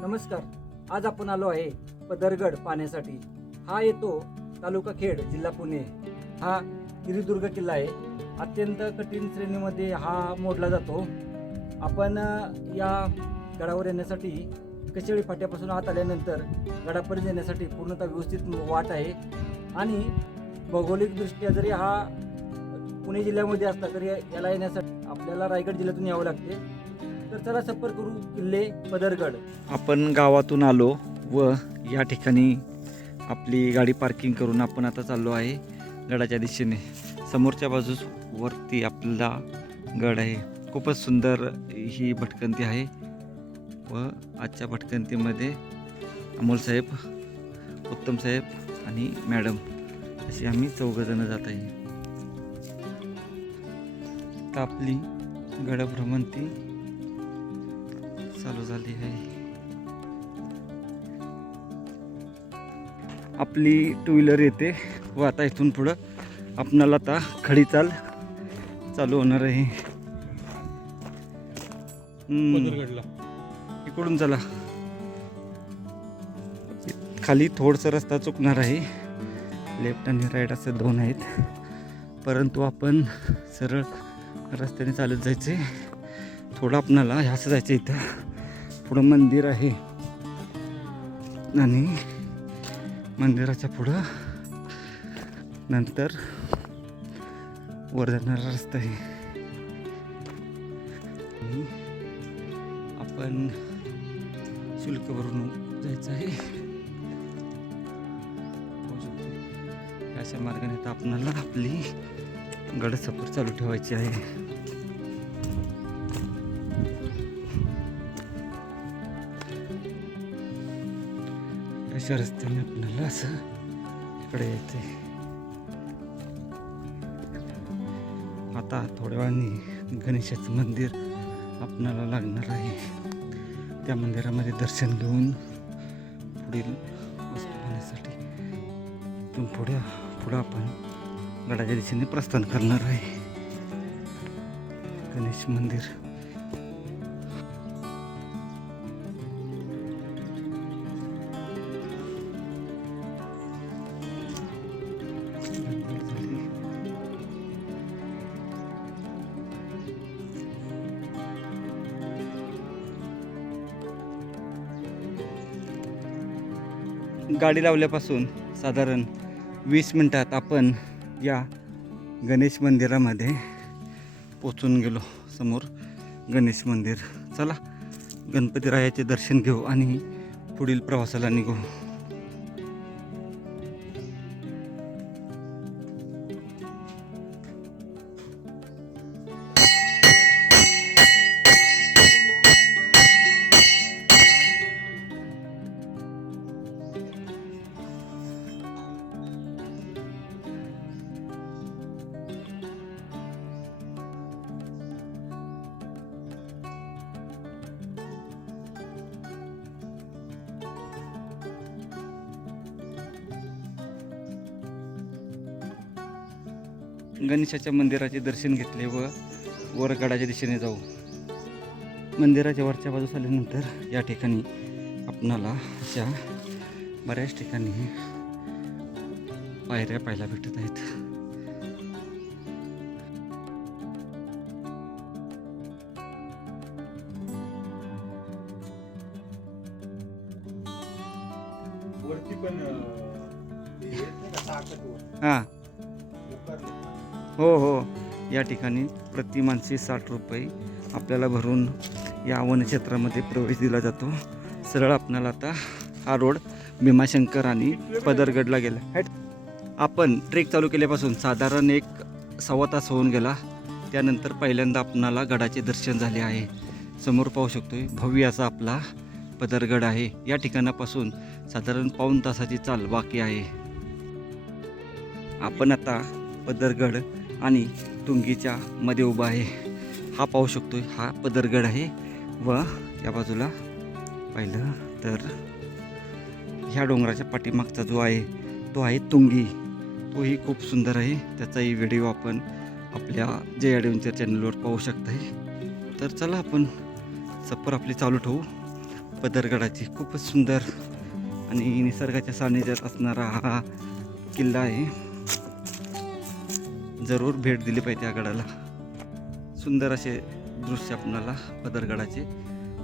नमस्कार. आज आपण आलो आहे पदरगड पाहण्यासाठी. हा येतो तालुका खेड, जिल्हा पुणे. हा गिरिदुर्ग किल्ला आहे. अत्यंत कठीण श्रेणीमध्ये हा मोडला जातो. आपण या गडावर येण्यासाठी कशेळी फाट्यापासून आत आल्यानंतर गडापर्यंत येण्यासाठी पूर्णतः व्यवस्थित वाट आहे. आणि भौगोलिकदृष्ट्या जरी हा पुणे जिल्ह्यामध्ये असला तरी याला येण्यासाठी आपल्याला रायगड जिल्ह्यातून यावं लागते. तर चला सफर करू किल्ले पदरगड. आपण गावातून आलो व या ठिकाणी आपली गाडी पार्किंग करून आपण आता चाललो आहे गडाच्या दिशेने. समोरच्या बाजूस वरती आपला गड आहे. खूपच सुंदर ही भटकंती आहे व आजच्या भटकंतीमध्ये अमोल साहेब, उत्तम साहेब आणि मॅडम अशी आम्ही चौघजणं जात आहे. तर आपली गडभ्रमंती चालू झाली आहे. आपली टू व्हीलर येते व आता इथून पुढं आपणाला आता खडी चाल चालू होणार आहे. इकडून चला. खाली थोडंसं रस्ता चुकणार आहे. लेफ्ट आणि राईट असं दोन आहेत, परंतु आपण सरळ रस्त्याने चालत जायचे. थोडं आपणाला असं जायचं. इथं पुढं मंदिर आहे आणि मंदिराच्या पुढं नंतर वर जाणारा रस्ता आहे. आणि आपण शुल्क भरून जायचं आहे. अशा मार्गाने आता आपणाला आपली गड सफर चालू ठेवायची आहे. अशा रस्त्याने आपल्याला असं इकडे यायचंय. आता थोड्या वेळाने गणेशाचं मंदिर आपणाला लागणार आहे. त्या मंदिरामध्ये दर्शन घेऊन पुढील वस्तू पाहण्यासाठी इथून पुढं आपण गडाच्या दिशेने प्रस्थान करणार आहे. गणेश मंदिर गाडी लावल्यापासून साधारण 20 मिनिटात आपण या गणेश मंदिरामध्ये पोचून गेलो. समोर गणेश मंदिर. चला गणपतीरायाचे दर्शन घेऊ आणि पुढील प्रवासाला निघू. गणेशाच्या मंदिराचे दर्शन घेतले व वर गडाच्या दिशेने जाऊ. मंदिराच्या वरच्या बाजूस आल्यानंतर या ठिकाणी आपणाला अशा बऱ्याच ठिकाणी पायऱ्या पाहायला भेटत आहेत. हां हो, या ठिकाणी प्रति माणसी 60 रुपये आपल्याला भरून या वनक्षेत्रामध्ये प्रवेश दिला जातो. सरळ आपल्याला आता हा रोड भीमाशंकर आणि पदरगडला गेला. आपण ट्रेक चालू केल्यापासून साधारण 1-1.25 तास होऊन गेला. त्यानंतर पहिल्यांदा आपणाला गडाचे दर्शन झाले आहे. समोर पाहू शकतोय भव्य असा आपला पदरगड आहे. या ठिकाणापासून साधारण पाऊण तासाची चाल बाकी आहे. आपण आता पदरगड आणि तुंगीच्या मध्ये उभा आहे. हा पाहू शकतोय हा पदरगड आहे व या बाजूला पाहिलं तर ह्या डोंगराच्या पाठीमागचा जो आहे तो आहे तुंगी. तोही खूप सुंदर आहे. त्याचाही व्हिडिओ आपण आपल्या जय ॲडव्हेंचर चॅनलवर पाहू शकता. तर चला आपण सफर आपली चालू ठेवू पदरगडाची खूपच सुंदर आणि निसर्गाच्या सानिध्यात असणारा हा किल्ला आहे. जरूर भेट दिली पाहिजे त्या गडाला. सुंदर असे दृश्य आपणाला पदरगडाचे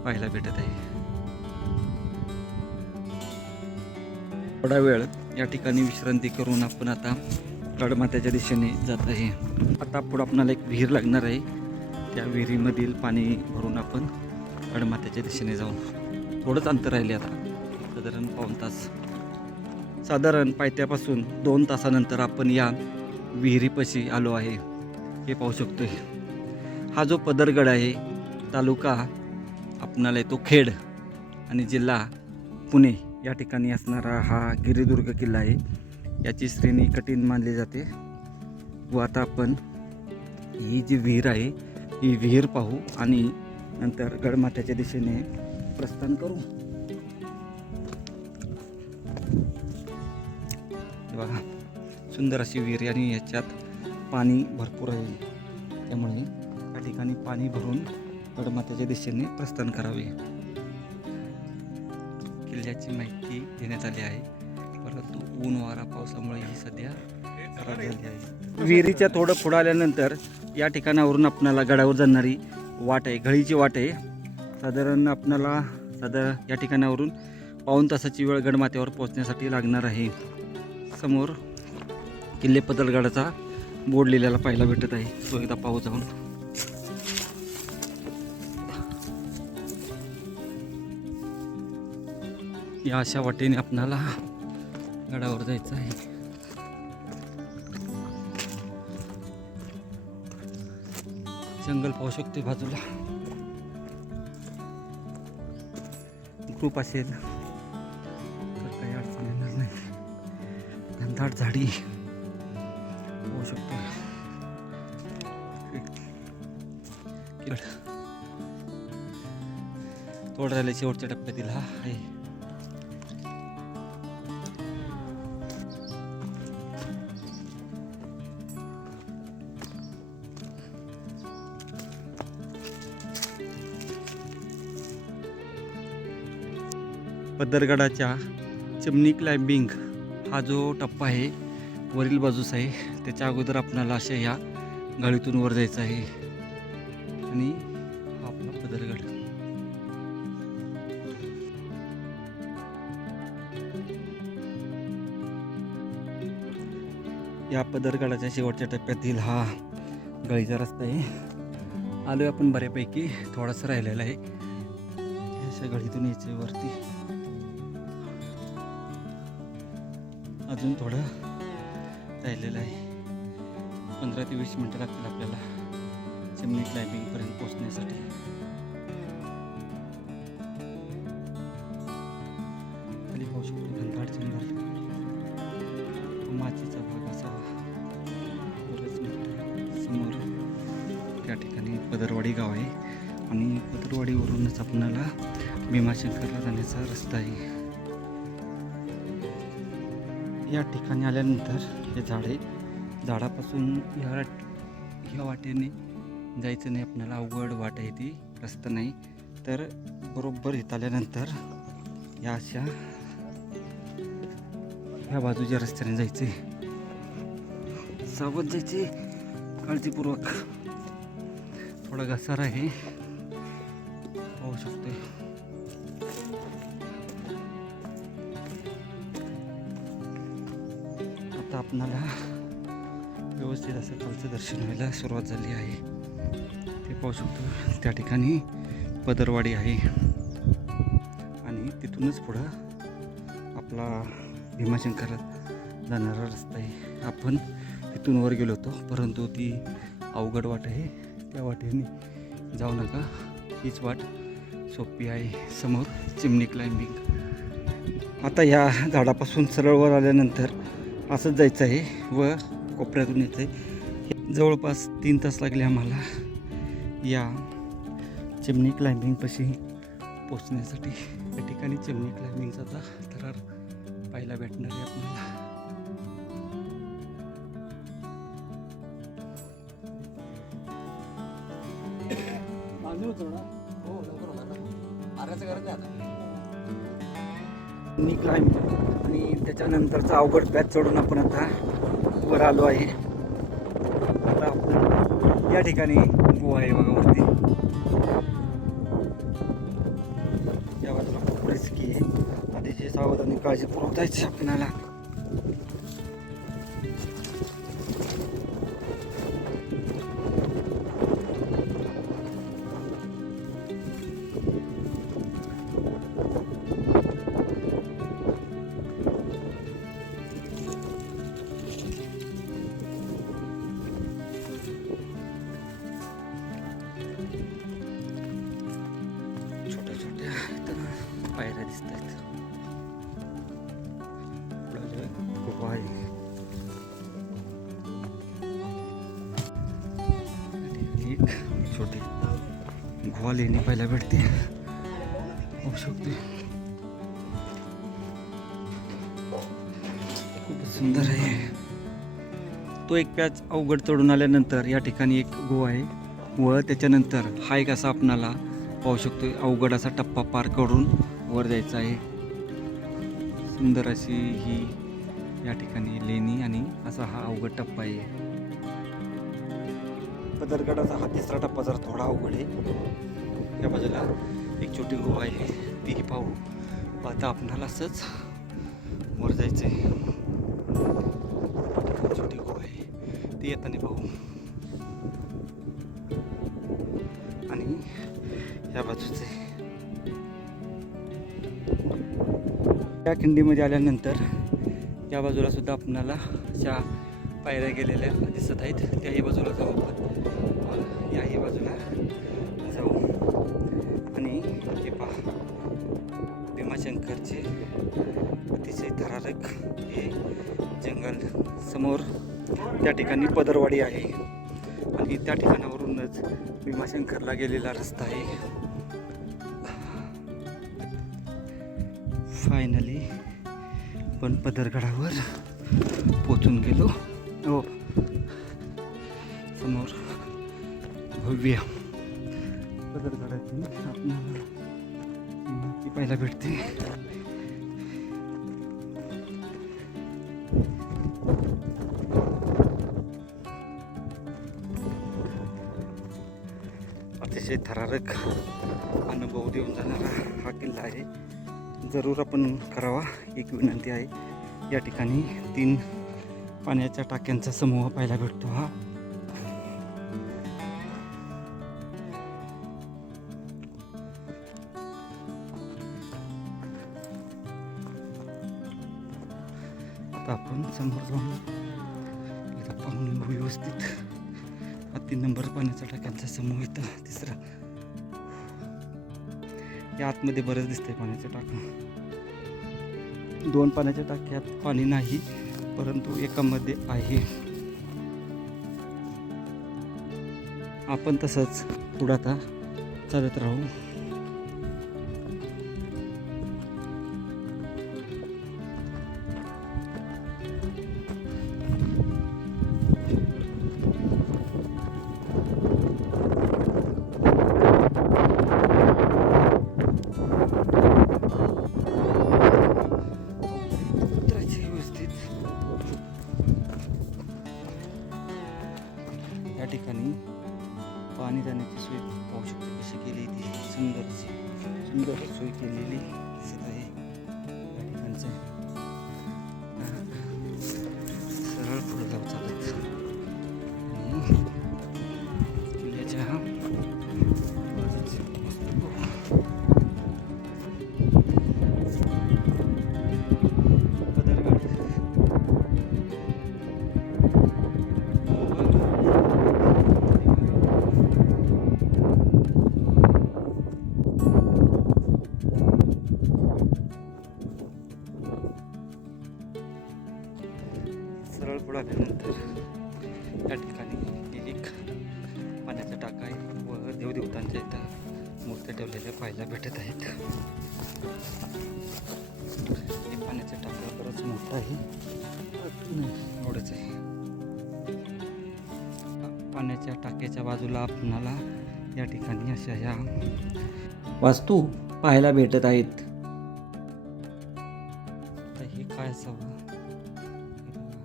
पाहायला भेटत आहे. थोडा वेळ या ठिकाणी विश्रांती करून आपण आता गडमाथ्याच्या दिशेने जात आहे. आता पुढे आपल्याला एक विहीर लागणार आहे. त्या विहिरीमधील पाणी भरून आपण गडमाथ्याच्या दिशेने जाऊ. थोडंच अंतर राहिले आता, साधारण पाऊण तास. साधारण पायथ्यापासून 2 तासानंतर आपण या विहिरीपाशी आलो आहे. हे पाहू शकतोय. हा जो पदरगड आहे, तालुका आपणाला येतो खेड आणि जिल्हा पुणे या ठिकाणी असणारा हा गिरिदुर्ग किल्ला आहे. याची श्रेणी कठीण मानली जाते. व आता आपण ही जी विहीर आहे ही विहीर पाहू आणि नंतर गडमाथ्याच्या दिशेने प्रस्थान करू. हे बघा, सुंदर अशी विहीर आणि याच्यात पाणी भरपूर आहे. त्यामुळे या ठिकाणी पाणी भरून गडमाथ्याच्या दिशेने प्रस्थान करावे. किल्ल्याची माहिती देण्यात आली आहे, परंतु ऊन वारा पावसामुळे ही सध्या खराब झाली आहे. विहिरीच्या थोडं पुढं आल्यानंतर या ठिकाणावरून आपणाला गडावर जाणारी वाट आहे, गळीची वाट आहे. साधारण आपणाला या ठिकाणावरून पाऊण तासाची वेळ गडमाथ्यावर पोहोचण्यासाठी लागणार आहे. समोर किल्ले पदरगडाचा बोर्ड लिहिलेला पाहायला भेटत आहे. तो एकदा पाहू जाऊन. या अशा वाटेने आपणाला गडावर जायचं आहे. जंगल पाहू शकतोय बाजूला. ग्रुप असेल तर काही अडचण येणार नाही. घनदाट झाडी पाहू शकतो. थोडं राहिले शेवटच्या टप्प्यातील हा आहे. पदरगडाच्या चिमणी क्लाइम्बिंग हा जो टप्पा आहे वरील बाजूस आहे. त्याच्या अगोदर आपल्याला अशा या गळीतून वर जायचं आहे आणि हा आपला पदरगड. या पदरगडाच्या शेवटच्या टप्प्यातील हा गळीचा रस्ता आहे. आलोय आपण बऱ्यापैकी. थोडासा राहिलेला आहे. अशा गळीतून यायचं वरती. अजून थोडं राहिलेलं आहे. 15 ते 20 मिनटं लागतील आपल्याला चिमणी क्लाइम्बिंगपर्यंत पोहोचण्यासाठी. खाली पाहू शकतो घनदाट जंगल, माचीचा भाग असावा. बरंच मोठं. समोर त्या ठिकाणी पदरवाडी गाव आहे आणि पदरवाडीवरूनच आपल्याला भीमाशंकरला जाण्याचा रस्ता आहे. या ठिकाणी आल्यानंतर हे झाड आहे. झाडापासून ह्या वाटेने जायचं नाही आपल्याला. अवघड वाट आहे ती, रस्ता नाही. तर बरोबर इथं आल्यानंतर या अशा ह्या बाजूच्या रस्त्याने जायचे. सावध जायचे, काळजीपूर्वक. थोडा घसारा आहे, पाहू शकतोय. आता आपणाला व्यवस्थित असं खालचं दर्शन व्हायला सुरुवात झाली आहे. ते पाहू शकतो. त्या ठिकाणी पदरवाडी आहे आणि तिथूनच पुढं आपला भीमाशंकरला जाणारा रस्ता आहे. आपण तिथून वर गेलो होतो, परंतु ती अवघड वाट आहे. त्या वाटेने जाऊ नका. हीच वाट सोपी आहे. समोर चिमणी क्लाइम्बिंग. आता या झाडापासून सरळ वर आल्यानंतर असंच जायचं आहे व कोपऱ्यातून यायचं आहे. जवळपास 3 तास लागले आम्हाला या चिमणी क्लाइम्बिंगपाशी पोचण्यासाठी. या ठिकाणी चिमणी क्लाइम्बिंगचा आता थरार पाहायला भेटणार आहे आपल्याला. हो लवकर होणार ना. आराचं गरज आहे आता. फनी क्लाइम्ब आणि त्याच्यानंतरचा अवघड पॅच चढून आपण आता वर आलो आहे. आता आपण या ठिकाणी गुहा आहे बघा वरती. या बाजूला खूप रिस्की आहे, अतिशय सावधानी काळजीपूर्वक जायची आपल्याला. छोट्या छोट्या इथं पायऱ्या दिसत आहेत. गुहा आहे. एक छोटी गुहा लेणी पाहायला भेटते, होऊ शकते. खूप सुंदर आहे. तो एक पॅच अवघड चढून आल्यानंतर या ठिकाणी एक गुहा आहे व त्याच्यानंतर हा एक असा आपणाला पाहू शकतो अवघड असा टप्पा पार करून वर जायचा आहे. सुंदर अशी ही या ठिकाणी लेणी आणि असा हा अवघड टप्पा आहे. पदरगडाचा हा तिसरा टप्पा जर थोडा अवघड आहे. या बाजूला एक छोटी गुहा आहे, तीही पाहू. आता आपणाला असंच वर जायचं आहे. छोटी गुहा आहे, ती येताना पाहू. आणि या बाजूचे या खिंडीमध्ये आल्यानंतर या बाजूला सुद्धा आपणाला अशा पायऱ्या गेलेल्या दिसत आहेत. त्याही बाजूला जाऊ आपण, याही बाजूला जाऊ. आणि हे पहा भीमाशंकरचे अतिशय थरारक हे जंगल. समोर त्या ठिकाणी पदरवाडी आहे आणि त्या ठिकाणावरूनच भीमाशंकरला गेलेला रस्ता आहे. फायनली पण पदरगडावर पोचून गेलो. हो, समोर भव्य पदरगडाची आपल्याला इमारती पाहायला भेटते. अतिशय थरारक अनुभव देऊन जाणारा हा किल्ला आहे. जरूर आपण करावा. एक विनंती आहे, या ठिकाणी 3 पाण्याच्या टाक्यांचा समूह पाहायला भेटतो. हा आता आपण समोर जाऊन इथं पाहून येऊ व्यवस्थित. हा 3 नंबर पाण्याच्या टाक्यांचा समूह इथं. तिसरा या आतमध्ये बरंच दिसतंय पाण्याच्या टाका. 2 पाण्याच्या टाक्यात पाणी नाही, परंतु एकामध्ये आहे. आपण तसंच पुढं आता चालत राहू. या ठिकाणी पाणी जाण्याची सोय पाहू शकतो कशी केली. ती सुंदर सोय केलेली दिसत आहे. या ठिकाणचं सरळ पुढे जाऊ चालत आणि किल्ल्याच्या बाजूची मस्त सरळ पुढे आल्यानंतर या ठिकाणी एक पाण्याचा टाका आहे व देवदेवतांच्या इथं मूर्त्या ठेवलेल्या पाहायला भेटत आहेत. हे पाण्याचा टाका बरंच मोठा आहे, एवढंच आहे. पाण्याच्या टाक्याच्या बाजूला आपणाला या ठिकाणी अशा ह्या वास्तू पाहायला भेटत आहेत. काय असावं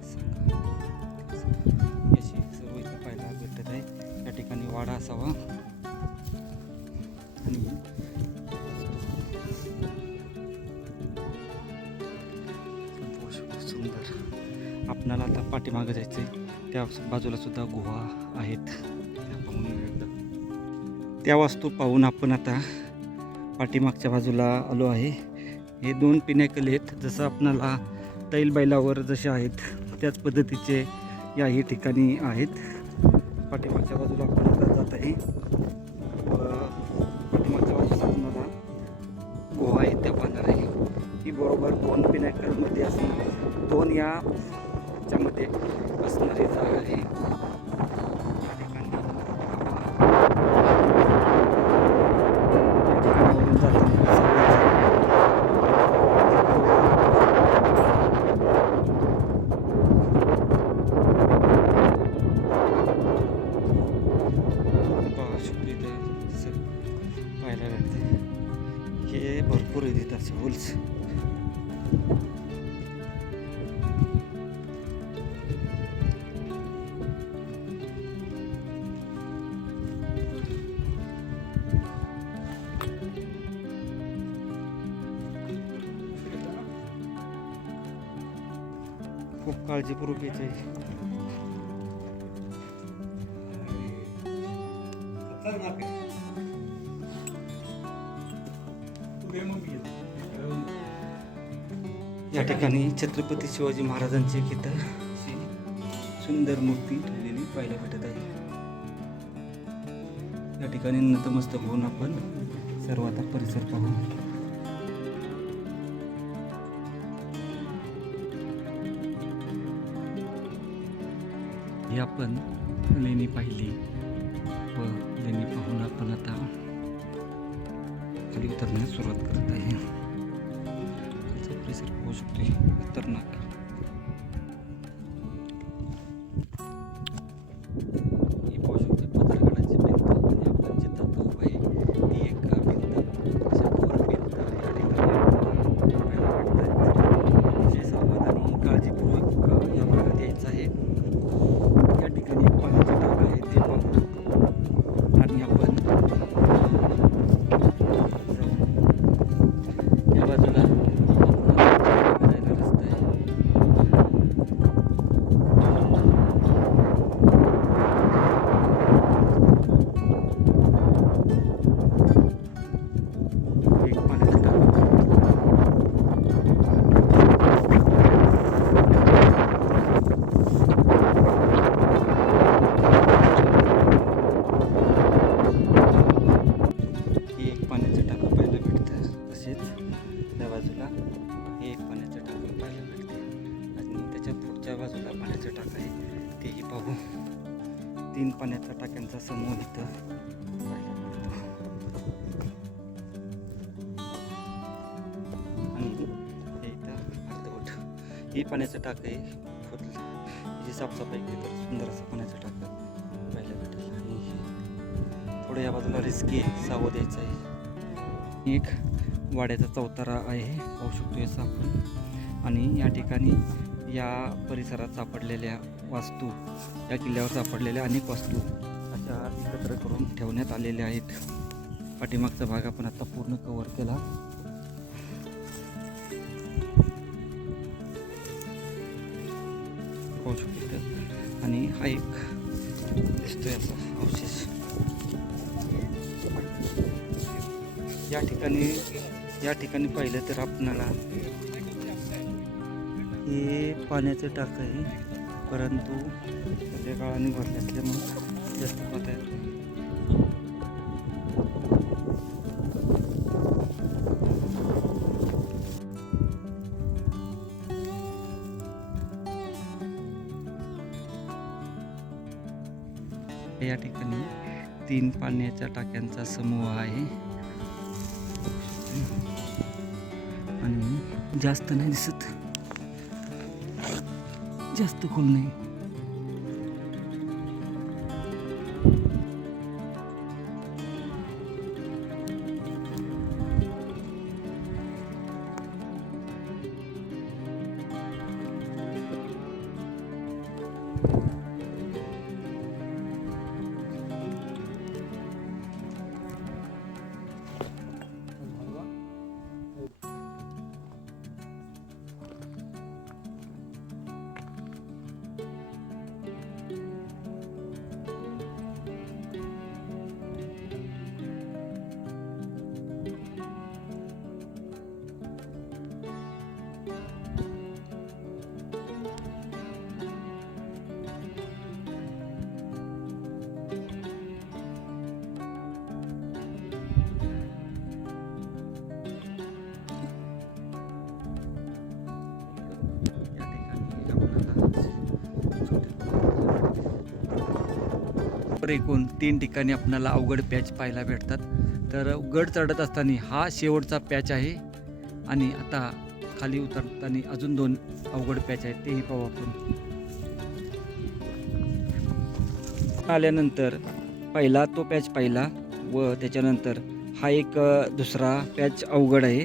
सांगा. याची सर्व इथे पाहायला भेटत आहे. या ठिकाणी वाडा असावा आणि सुंदर. आपणाला आता पाठीमागं जायचं आहे. त्या बाजूला सुद्धा गुहा आहेत. त्या पाहून एकदा त्या वास्तू पाहून आपण आता पाठीमागच्या बाजूला आलो आहे. हे 2 पिनॅकल आहेत. जसं आपणाला तैल बैलावर जसे आहेत त्याच पद्धतीचे याही ठिकाणी आहेत. पाठीमागच्या बाजूला आपण आता जात आहे. पाठीमागच्या बाजूला आपल्याला गुहा आहे त्या पाहणार आहे. ही बरोबर 2 पिनॅकलमध्ये असणार 2 याच्यामध्ये असणारी जागा आहे. या ठिकाणी ठिकाणावरून जाताना पाहायला भेटते. हे भरपूर आहेत असे होल्स. खूप काळजीपूर्वक यायचं आहे. या ठिकाणी छत्रपती शिवाजी महाराजांची एक इथं अशी सुंदर मूर्ती ठेवलेली पाहायला भेटत आहे. या ठिकाणी नतमस्तक होऊन आपण सर्व आता परिसर पाहू. ही आपण लेणी पाहिली व लेणी पाहून आपण आता खाली उतरण्यास सुरुवात करत आहे. परिसर पाहू शकतो खतरनाक. ही पाहू शकतो पदरगडाची भिंत आणि आपण जिथं उभं आहे ती एक भिंत. अशा 2 भिंत या ठिकाणी पाहायला भेटतात. जे सावधानी काळजीपूर्वक या भागात यायचं आहे. या ठिकाणी एक पाण्याचा टाका आहे ते पाहू आणि आपण या बाजूला जायला रस्ता आहे. एक पाण्याचा टाका. ही एक पाण्याचं टाकं पाहायला भेटतं. तसेच त्या बाजूला हे एक पाण्याचं टाकं पाहायला भेटते आणि त्याच्या पुढच्या बाजूला पाण्याचं टाकं आहे तेही पाहू. 3 पाण्याच्या टाक्यांचा समूह इथं पाहायला भेटतो आणि हे इथं अर्धवट हे पाण्याचं टाकं आहे. जी साफसफाई केली तर सुंदर असं पाण्याचं टाकं पाहायला भेटेल. आणि थोडं या बाजूला रिस्की आहे, सावध यायचं आहे. एक वाड्याचा चौतारा आहे पाहू शकतो असं आपण. आणि या ठिकाणी या परिसरात सापडलेल्या वास्तू या किल्ल्यावर सापडलेल्या अनेक वास्तू अशा एकत्र करून ठेवण्यात आलेल्या आहेत. पाठीमागचा भाग आपण आता पूर्ण कव्हर केला. पाहू शकतो आणि हा एक दिसतोय असा अवशेष. या ठिकाणी पाहिलं तर आपणाला हे पाण्याचं टाकं आहे, परंतु सध्या काळाने भरले असल्यामुळं जास्त पाहता येत नाही. या ठिकाणी 3 पाण्याच्या टाक्यांचा समूह आहे आणि जास्त नाही दिसत, जास्त खोल नाही. पर एकूण 3 ठिकाणी आपल्याला अवघड पॅच पाहायला भेटतात. तर गड चढत असताना हा शेवटचा पॅच आहे आणि आता खाली उतरताना अजून 2 अवघड पॅच आहेत, तेही पाहू आपण. आल्यानंतर पहिला तो पॅच पाहिला व त्याच्यानंतर हा एक दुसरा पॅच अवघड आहे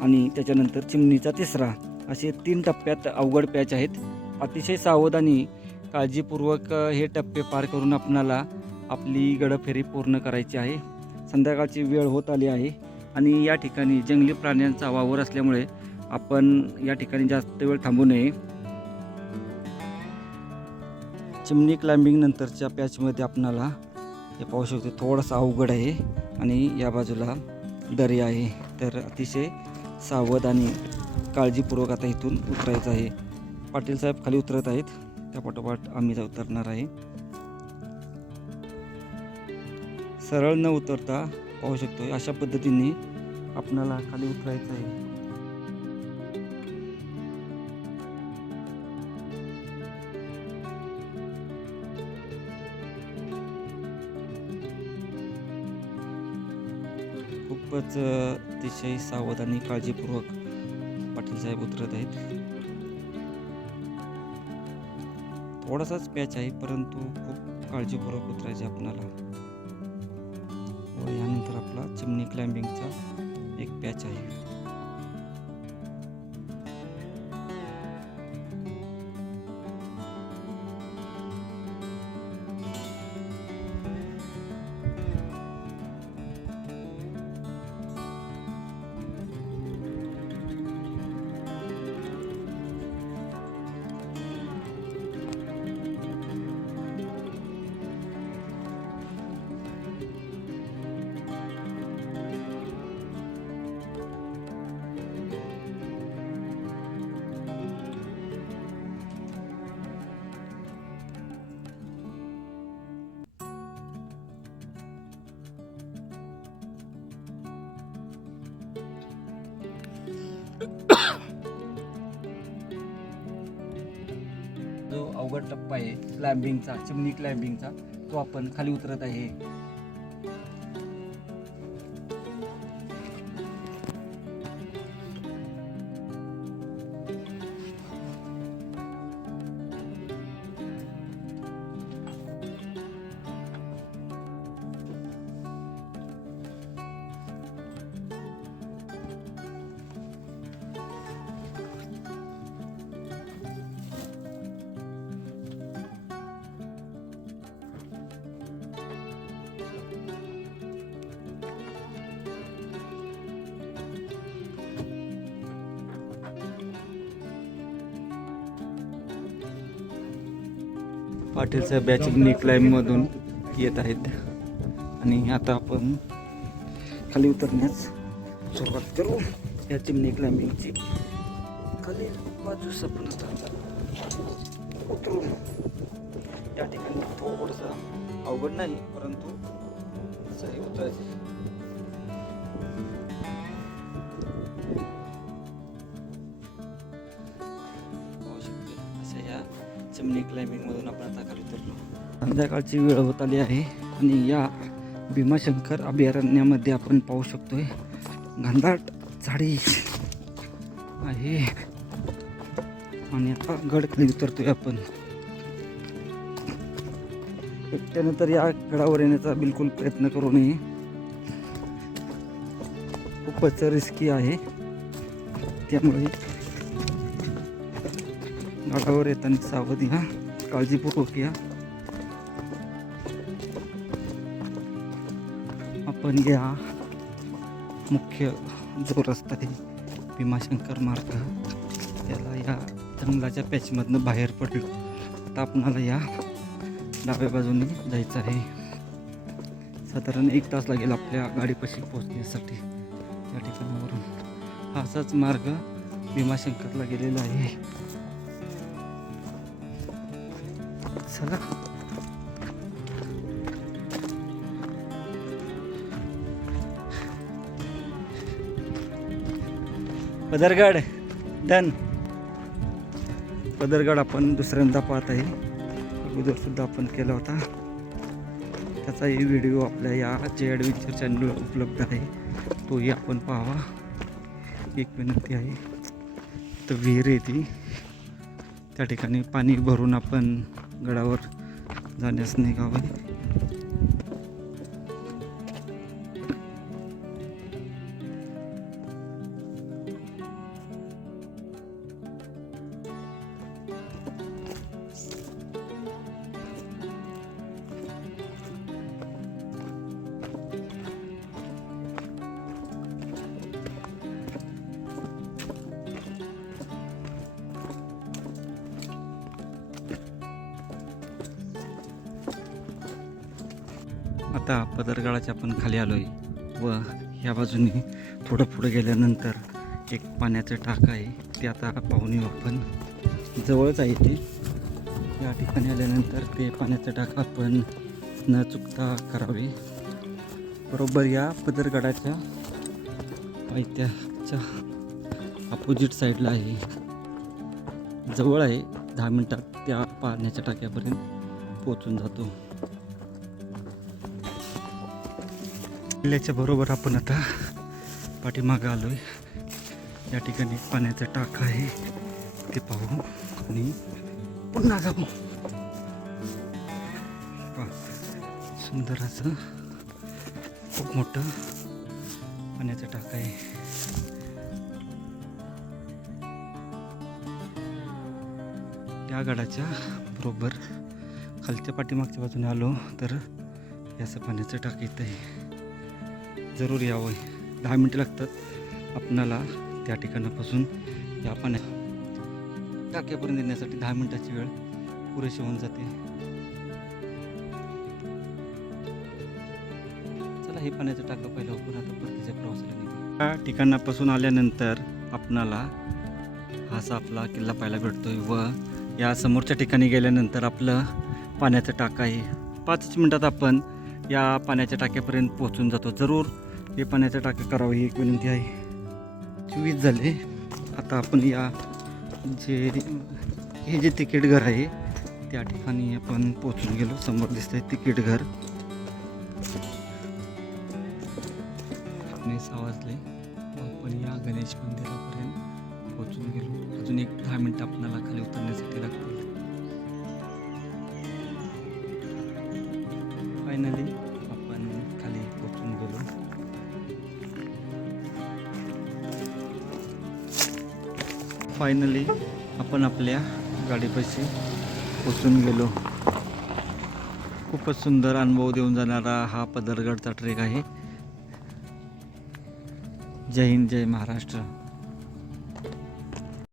आणि त्याच्यानंतर चिमणीचा तिसरा, असे 3 टप्प्यात अवघड पॅच आहेत. अतिशय सावधानी काळजीपूर्वक हे टप्पे पार करून आपणाला आपली गडफेरी पूर्ण करायची आहे. संध्याकाळची वेळ होत आली आहे आणि या ठिकाणी जंगली प्राण्यांचा वावर असल्यामुळे आपण या ठिकाणी जास्त वेळ थांबू नये. चिमणी क्लाइम्बिंग नंतरच्या पॅचमध्ये आपणाला हे पाहू शकतो थोडासा अवघड आहे आणि या बाजूला दरी आहे. तर अतिशय सावध आणि काळजीपूर्वक आता इथून उतरायचं आहे. पाटील साहेब खाली उतरत आहेत, त्यापाठोपाठ आम्ही उतरणार आहे. सरळ न उतरता पाहू शकतो अशा पद्धतीने आपणाला खाली उतरायचं आहे. खूपच अतिशय सावध आणि काळजीपूर्वक पाटील साहेब उतरत आहेत. थोडासाच पॅच आहे परंतु खूप काळजीपूर्वक उतरायचे आपल्याला. व यानंतर आपला चिमणी क्लाइम्बिंगचा एक पॅच आहे. जो अवघड टप्पा आहे क्लाइम्बिंगचा, चिमणी क्लाइम्बिंगचा, तो आपण खाली उतरत आहे. पाटील साहेब या चिमणी क्लाइम्बमधून येत आहेत आणि आता आपण खाली उतरण्यास सुरुवात करू. या चिमणी क्लाइम्बिंगची खाली बाजूस आपण उतरू. या ठिकाणी थोडंसं अवघड नाही परंतु सही उतरायचं. चिमणी क्लाइम्बिंगमधून आपण आता खाली उतरलो. संध्याकाळची वेळ होत आली आहे आणि या भीमाशंकर अभयारण्यामध्ये आपण पाहू शकतोय घनदाट झाडी आहे आणि आता गड खाली उतरतोय आपण. एकट्यानं तर या गडावर येण्याचा बिलकुल प्रयत्न करू नये, खूपच रिस्की आहे. त्यामुळे गडावर येताना सावध या, काळजीपूर्वक या. आपण या मुख्य जो रस्ता आहे भीमाशंकर मार्ग, त्याला या जंगलाच्या पॅचमधनं बाहेर पडलो. आता आपणाला या डाव्या बाजूने जायचं आहे. साधारण 1 तास लागेल आपल्या गाडीपाशी पोहोचण्यासाठी. या ठिकाणावरून असाच मार्ग भीमाशंकरला गेलेला आहे. चला पदरगड डन. पदरगड आपण दुसऱ्यांदा पाहत आहे, अगोदर सुद्धा आपण केला होता. त्याचाही व्हिडिओ आपल्या या जे ॲडव्हेंचर चॅनलवर उपलब्ध आहे, तोही आपण पाहावा. एक विनंती आहे. तर विहीर आहे ती, त्या ठिकाणी पाणी भरून आपण गडावर जाण्यास निघावे. आता पदरगडाच्या आपण खाली आलो आहे व ह्या बाजूने थोडं पुढे गेल्यानंतर एक पाण्याचं टाक आहे, ते आता पाहून येऊ आपण. जवळच आहे ते. या ठिकाणी आल्यानंतर ते पाण्याचं टाक आपण न चुकता करावे. बरोबर या पदरगडाच्या पायथ्याच्या अपोजिट साईडला आहे. जवळ आहे, 10 मिनटात त्या पाण्याच्या टाक्यापर्यंत पोचून जातो. किल्ल्याच्या बरोबर आपण आता पाठीमागं आलो आहे. या ठिकाणी पाण्याचं टाक आहे, ते पाहू आणि पुन्हा जाऊ. सुंदर असं खूप मोठं पाण्याचं टाक आहे. या गडाच्या बरोबर खालच्या पाठीमागच्या बाजूने आलो तर याचं पाण्याचं टाक येत आहे. जरूर यावं. 10 मिनटं लागतात आपणाला त्या ठिकाणापासून या पाण्या टाक्यापर्यंत येण्यासाठी. 10 मिनटाची वेळ पुरेशी होऊन जाते. चला, हे पाण्याचं टाकं पहिलं आपण आता परतीच्या प्रवासाला निघू. या ठिकाणापासून आल्यानंतर आपणाला असा आपला किल्ला पाहायला भेटतोय व या समोरच्या ठिकाणी गेल्यानंतर आपलं पाण्याचं टाकं आहे. 5 मिनटात आपण या पाण्याच्या टाक्यापर्यंत पोहोचून जातो. जरूर हे पाण्याचं टाकं करावं ही एक विनंती आहे. 24 झाले. आता आपण या हे जे तिकीट घर आहे त्या ठिकाणी आपण पोहोचून गेलो. समोर दिसतंय तिकीट घर. 6 वाजले. आपण या गणेश मंदिरापर्यंत पोहोचून गेलो. अजून एक 10 मिनटं आपल्याला खाली उतरण्यासाठी लागतील. फायनली आपण खाली पोहोचून गेलो. फायनली आपण आपल्या गाडीपाशी पोहोचून गेलो. खूपच सुंदर अनुभव देऊन जाणारा हा पदरगडचा ट्रेक आहे. जय हिंद, जय महाराष्ट्र.